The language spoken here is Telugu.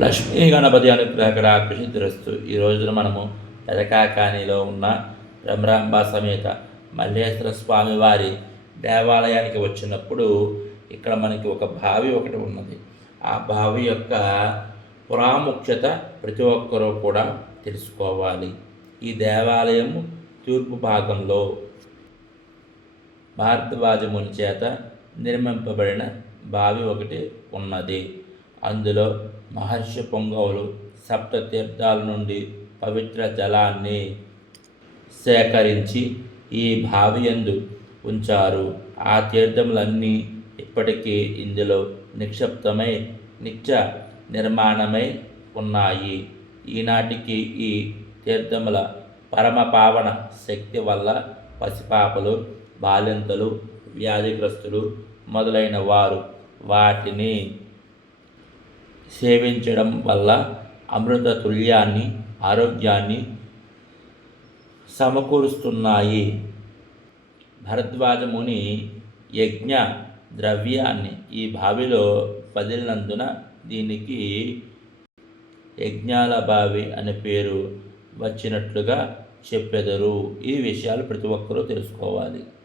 లక్ష్మీ గణపతి అనుగ్రహకర కృషిద్రస్తు. ఈ రోజున మనము పెదకాకానిలో ఉన్న భ్రమరాంబ సమేత మల్లేశ్వర స్వామి వారి దేవాలయానికి వచ్చినప్పుడు ఇక్కడ మనకి ఒక బావి ఒకటి ఉన్నది. ఆ బావి యొక్క ప్రాముఖ్యత ప్రతి ఒక్కరూ కూడా తెలుసుకోవాలి. ఈ దేవాలయము తూర్పు భాగంలో భారద్వాజముని చేత నిర్మింపబడిన బావి ఒకటి ఉన్నది. అందులో మహర్షి పొంగవులు సప్త తీర్థాల నుండి పవిత్ర జలాన్ని సేకరించి ఈ బావి యందు ఉంచారు. ఆ తీర్థములన్నీ ఇప్పటికీ ఇందులో నిక్షిప్తమై నిత్య నిర్మాణమై ఉన్నాయి. ఈనాటికి ఈ తీర్థముల పరమ పావన శక్తి వల్ల పసిపాపలు, బాలింతలు, వ్యాధిగ్రస్తులు మొదలైన వారు వాటిని సేవించడం వల్ల అమృత తుల్యాన్ని, ఆరోగ్యాన్ని సమకూరుస్తున్నాయి. భరద్వాజముని యజ్ఞ ద్రవ్యాన్ని ఈ బావిలో వదిలినందున దీనికి యజ్ఞాల బావి అనే పేరు వచ్చినట్లుగా చెప్పెదరు. ఈ విషయాలు ప్రతి ఒక్కరూ తెలుసుకోవాలి.